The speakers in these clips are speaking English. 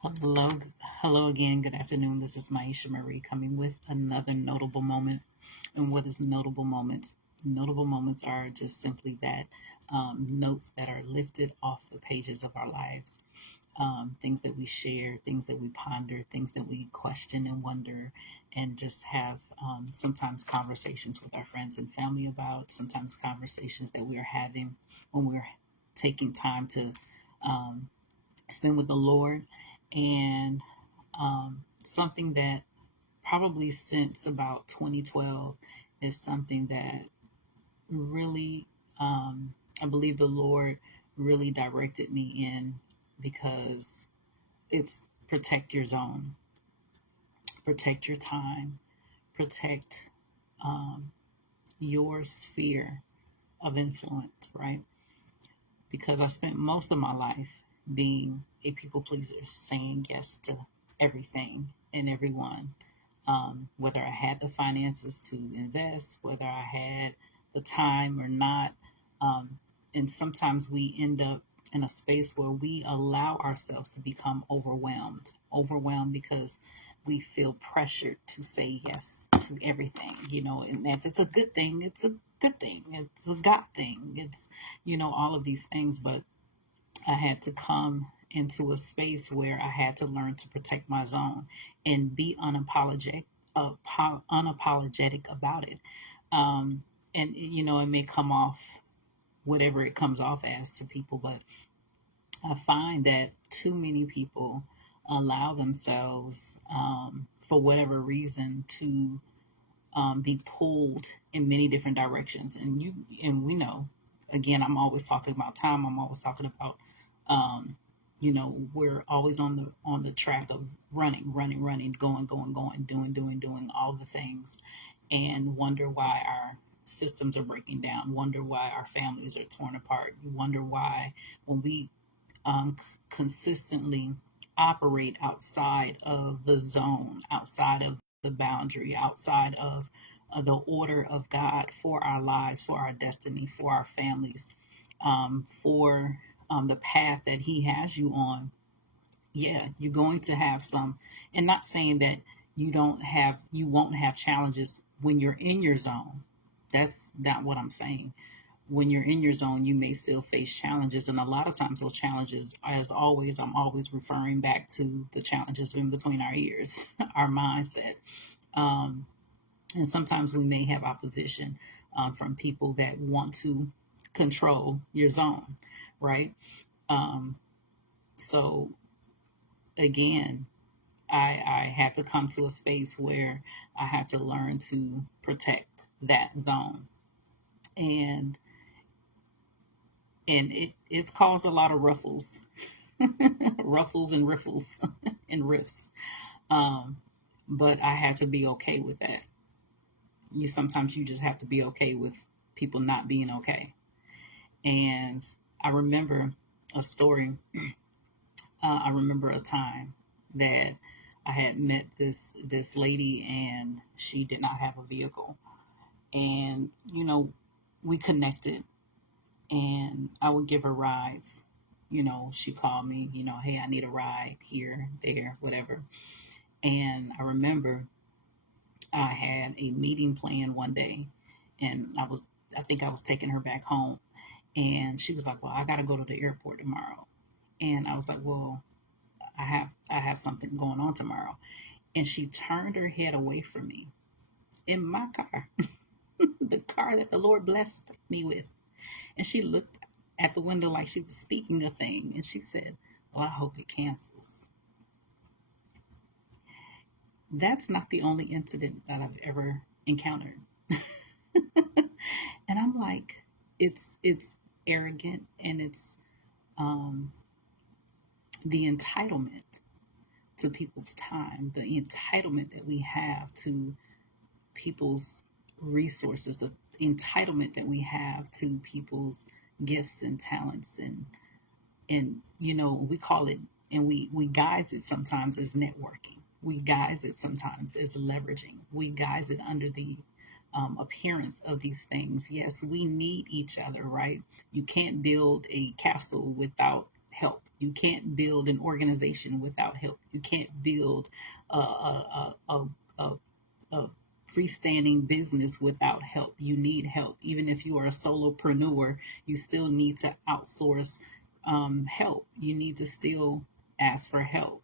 Hello, hello again. Good afternoon. This is Maisha Marie coming with another notable moment. And what is notable moments? Notable moments are just simply that notes that are lifted off the pages of our lives, things that we share, things that we ponder, things that we question and wonder, and just have sometimes conversations with our friends and family about, sometimes conversations that we're having when we're taking time to um, spend with the Lord. And something that probably since about 2012 is something that really, I believe the Lord really directed me in because it's protect your zone, protect your time, protect um, your sphere of influence, right? Because I spent most of my life being a people pleaser, saying yes to everything and everyone. Whether I had the finances to invest, whether I had the time or not. Um, and sometimes we end up in a space where we allow ourselves to become overwhelmed because we feel pressured to say yes to everything, and if it's a good thing, it's a good thing. It's a God thing. It's, all of these things. But I had to come into a space where I had to learn to protect my zone and be unapologetic about it. And it may come off whatever it comes off as to people, but I find that too many people allow themselves, for whatever reason, to be pulled in many different directions. And we know, again, I'm always talking about time. I'm always talking about, we're always on the track of running, going, doing all the things, and wonder why our systems are breaking down. Wonder why our families are torn apart. You wonder why when we consistently operate outside of the zone, outside of the boundary, outside of the order of God for our lives, for our destiny, for our families, for the path that He has you on. Yeah, you're going to have some, and not saying that you won't have challenges when you're in your zone. That's not what I'm saying. When you're in your zone, you may still face challenges. And a lot of times, those challenges, as always, I'm always referring back to the challenges in between our ears, our mindset. Um, and sometimes we may have opposition from people that want to control your zone, right? Um, so, again, I had to come to a space where I had to learn to protect that zone. And it's caused a lot of ruffles, ruffles and riffles and riffs. Um, but I had to be okay with that. You just have to be okay with people not being okay. And I remember a story. I remember a time that I had met this lady, and she did not have a vehicle, and we connected, and I would give her rides. She called me, hey, I need a ride here, there, whatever. And I remember I had a meeting planned one day, and I think I was taking her back home, and she was like, "Well, I got to go to the airport tomorrow," and I was like, "Well, I have something going on tomorrow," and she turned her head away from me in my car, the car that the Lord blessed me with, and she looked at the window like she was speaking a thing, and she said, "Well, I hope it cancels." That's not the only incident that I've ever encountered. And I'm like, it's arrogant, and it's um, the entitlement to people's time, the entitlement that we have to people's resources, the entitlement that we have to people's gifts and talents, and we call it, and we guise it sometimes as networking. We guise it sometimes as leveraging. We guise it under the appearance of these things. Yes, we need each other, right? You can't build a castle without help. You can't build an organization without help. You can't build a, a freestanding business without help. You need help. Even if you are a solopreneur, you still need to outsource help. You need to still ask for help.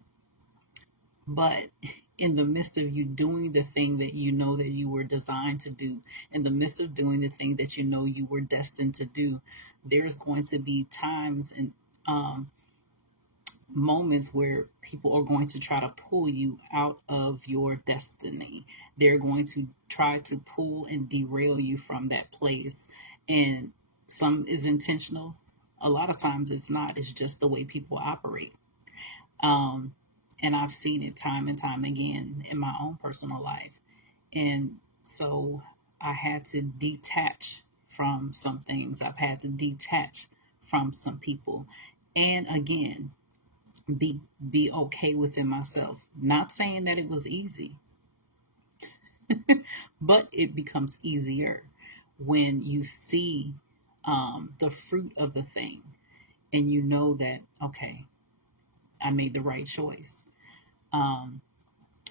But in the midst of you doing the thing that you know that you were designed to do, in the midst of doing the thing that you know you were destined to do, there's going to be times and um, moments where people are going to try to pull you out of your destiny. They're going to try to pull and derail you from that place. And some is intentional. A lot of times it's not. It's just the way people operate. Um, and I've seen it time and time again in my own personal life. And so I had to detach from some things. I've had to detach from some people. And again, be okay within myself. Not saying that it was easy, but it becomes easier when you see the fruit of the thing and you know that, okay, I made the right choice. Um,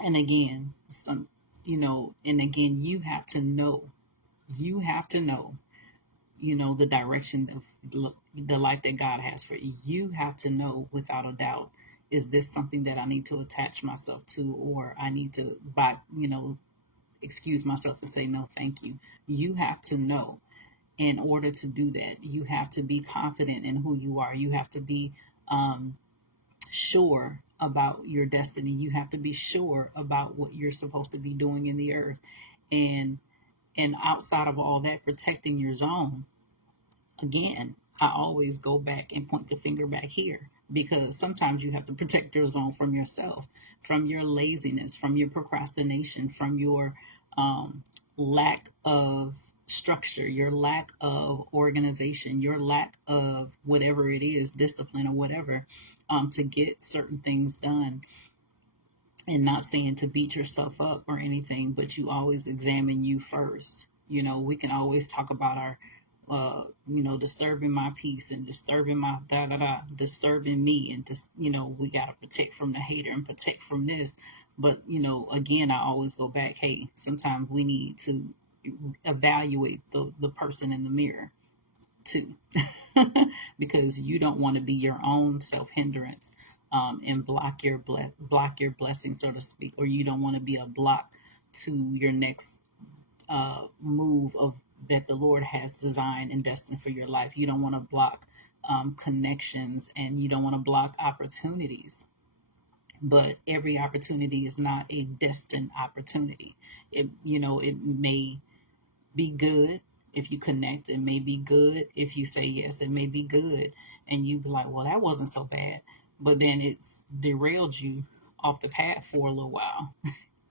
and again, and again, you have to know, the direction of the life that God has for you. You have to know without a doubt, is this something that I need to attach myself to, or I need to excuse myself and say, no, thank you. You have to know. In order to do that, you have to be confident in who you are. You have to be sure about your destiny. You have to be sure about what you're supposed to be doing in the earth. And outside of all that, protecting your zone, again, I always go back and point the finger back here, because sometimes you have to protect your zone from yourself, from your laziness, from your procrastination, from your lack of structure, your lack of organization, your lack of whatever it is, discipline or whatever, to get certain things done. And not saying to beat yourself up or anything, but you always examine you first. We can always talk about our disturbing my peace and disturbing my disturbing me, and just, we got to protect from the hater and protect from this. But, again, I always go back, hey, sometimes we need to evaluate the person in the mirror too, because you don't want to be your own self hindrance, and block your blessing, so to speak, or you don't want to be a block to your next move of that the Lord has designed and destined for your life. You don't want to block connections, and you don't want to block opportunities. But every opportunity is not a destined opportunity. It may be good if you connect. It may be good if you say yes. It may be good, and you be like, well, that wasn't so bad. But then it's derailed you off the path for a little while,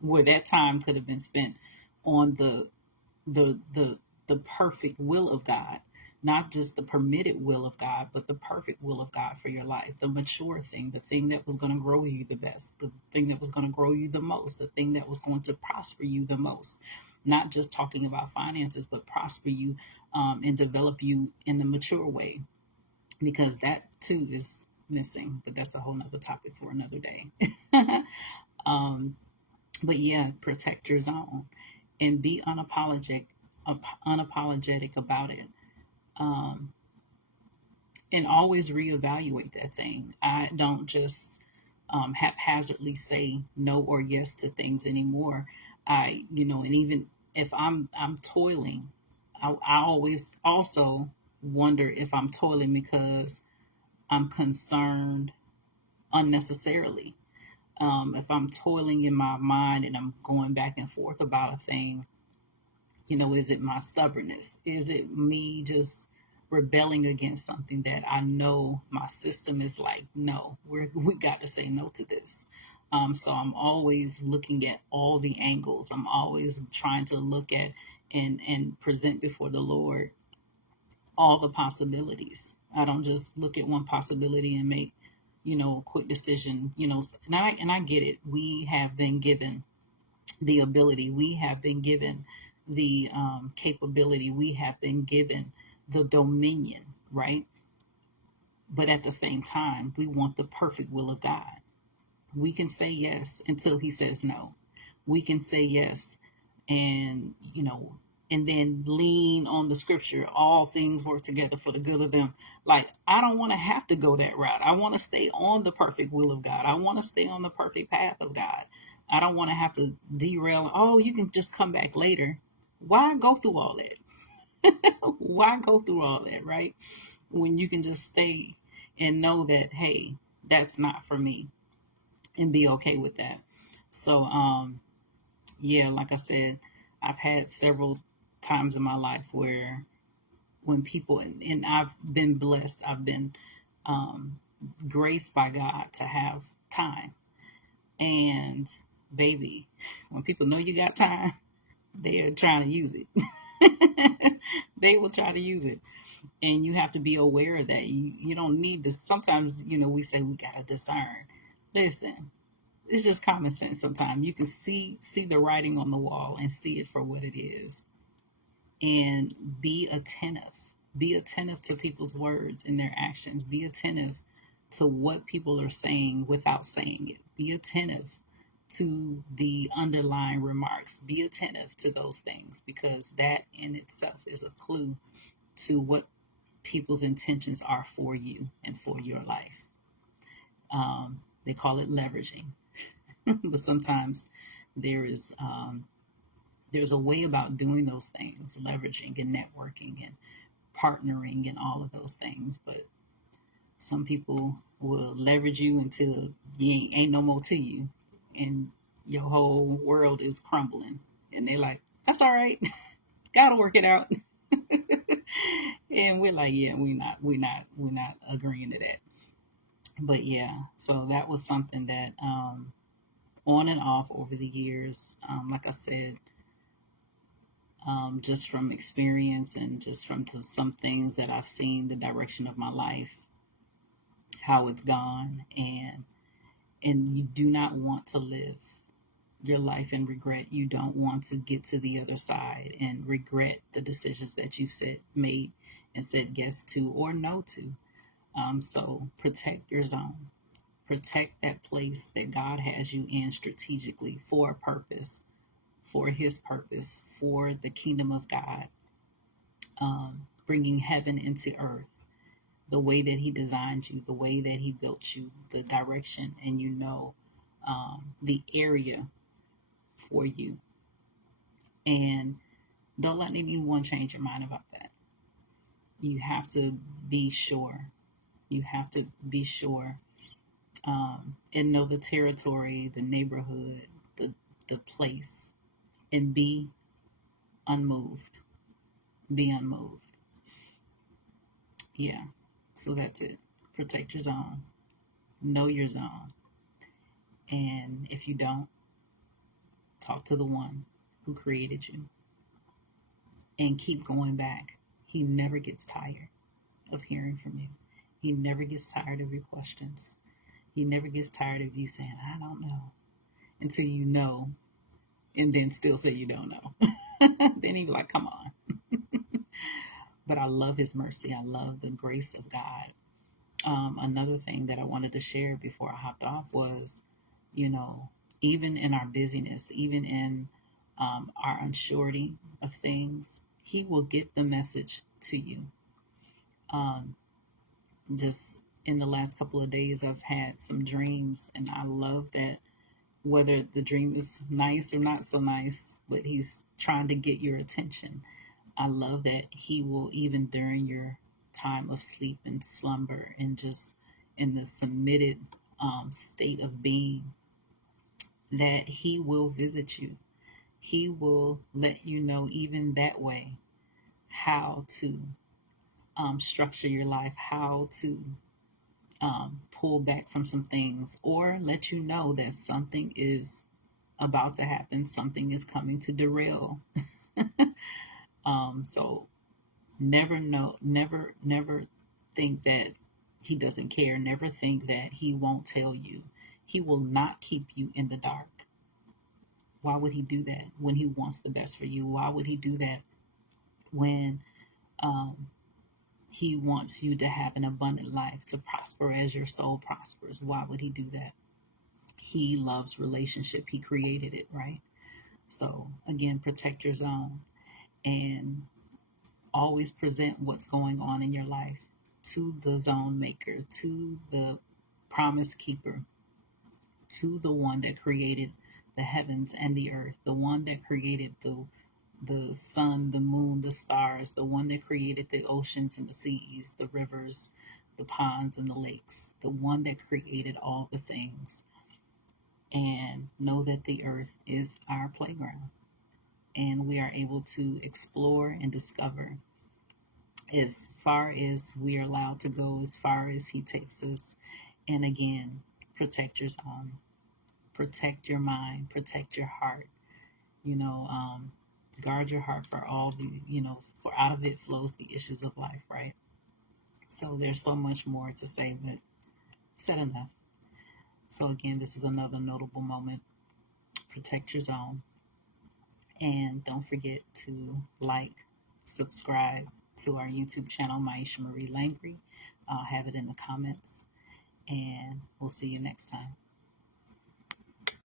where that time could have been spent on the perfect will of God, not just the permitted will of God, but the perfect will of God for your life, the mature thing, the thing that was going to grow you the best, the thing that was going to grow you the most, the thing that was going to prosper you the most. Not just talking about finances, but prosper you and develop you in the mature way, because that too is missing. But that's a whole nother topic for another day. um, but yeah, protect your zone and be unapologetic about it. Um, and always reevaluate that thing. I don't just haphazardly say no or yes to things anymore. And even if I'm toiling, I always also wonder if I'm toiling because I'm concerned unnecessarily. If I'm toiling in my mind and I'm going back and forth about a thing, is it my stubbornness? Is it me just rebelling against something that I know my system is like, no, we got to say no to this. So I'm always looking at all the angles. I'm always trying to look at and present before the Lord all the possibilities. I don't just look at one possibility and make, a quick decision, and I get it. We have been given the ability. We have been given the capability. We have been given the dominion, right? But at the same time, we want the perfect will of God. We can say yes until he says no. We can say yes and, and then lean on the scripture. All things work together for the good of them. Like, I don't want to have to go that route. I want to stay on the perfect will of God. I want to stay on the perfect path of God. I don't want to have to derail. Oh, you can just come back later. Why go through all that? Why go through all that, right? When you can just stay and know that, hey, that's not for me, and be okay with that. So, yeah, like I said, I've had several times in my life where when people, and I've been blessed, I've been um, graced by God to have time. And baby, when people know you got time, they are trying to use it. They will try to use it. And you have to be aware of that. You don't need this. Sometimes, we say we got to discern. Listen, it's just common sense sometimes. You can see the writing on the wall and see it for what it is. And be attentive. Be attentive to people's words and their actions. Be attentive to what people are saying without saying it. Be attentive to the underlying remarks. Be attentive to those things, because that in itself is a clue to what people's intentions are for you and for your life. They call it leveraging, but sometimes there is there's a way about doing those things, leveraging and networking and partnering and all of those things. But some people will leverage you until you ain't no more to you, and your whole world is crumbling. And they're like, "That's all right, gotta work it out." And we're like, "Yeah, we're not agreeing to that." But yeah, so that was something that on and off over the years, like I said, just from experience and just from some things that I've seen, the direction of my life, how it's gone, and you do not want to live your life in regret. You don't want to get to the other side and regret the decisions that you've made and said yes to or no to. So protect your zone. Protect that place that God has you in strategically for a purpose, for his purpose, for the kingdom of God, bringing heaven into earth, the way that he designed you, the way that he built you, the direction, and the area for you. And don't let anyone change your mind about that. You have to be sure. You have to be sure and know the territory, the neighborhood, the place, and be unmoved. Be unmoved. Yeah. So that's it. Protect your zone. Know your zone. And if you don't, talk to the one who created you. And keep going back. He never gets tired of hearing from you. He never gets tired of your questions. He never gets tired of you saying, "I don't know," until you know, and then still say you don't know. Then he'd be like, "Come on." But I love his mercy. I love the grace of God. Another thing that I wanted to share before I hopped off was, even in our busyness, even in our unsurety of things, he will get the message to you. Just in the last couple of days, I've had some dreams, and I love that whether the dream is nice or not so nice, but he's trying to get your attention. I love that he will, even during your time of sleep and slumber and just in the submitted state of being, that he will visit you. He will let you know, even that way, how to structure your life, how to pull back from some things, or let you know that something is about to happen, something is coming to derail. So never think that he doesn't care. Never think that he won't tell you. He will not keep you in the dark. Why would he do that when he wants the best for you? Why would he do that when He wants you to have an abundant life, to prosper as your soul prospers. Why would he do that? He loves relationship. He created it, right? So again, protect your zone and always present what's going on in your life to the zone maker, to the promise keeper, to the one that created the heavens and the earth, the one that created the sun, the moon, the stars, the one that created the oceans and the seas, the rivers, the ponds and the lakes, the one that created all the things. And know that the earth is our playground. And we are able to explore and discover as far as we are allowed to go, as far as He takes us. And again, protect your zone, protect your mind, protect your heart. You know, guard your heart for all the, for out of it flows the issues of life, right? So there's so much more to say, but I've said enough. So again, this is another notable moment. Protect your zone. And don't forget to like, subscribe to our YouTube channel, Maisha Marie Langry. I'll have it in the comments. And we'll see you next time.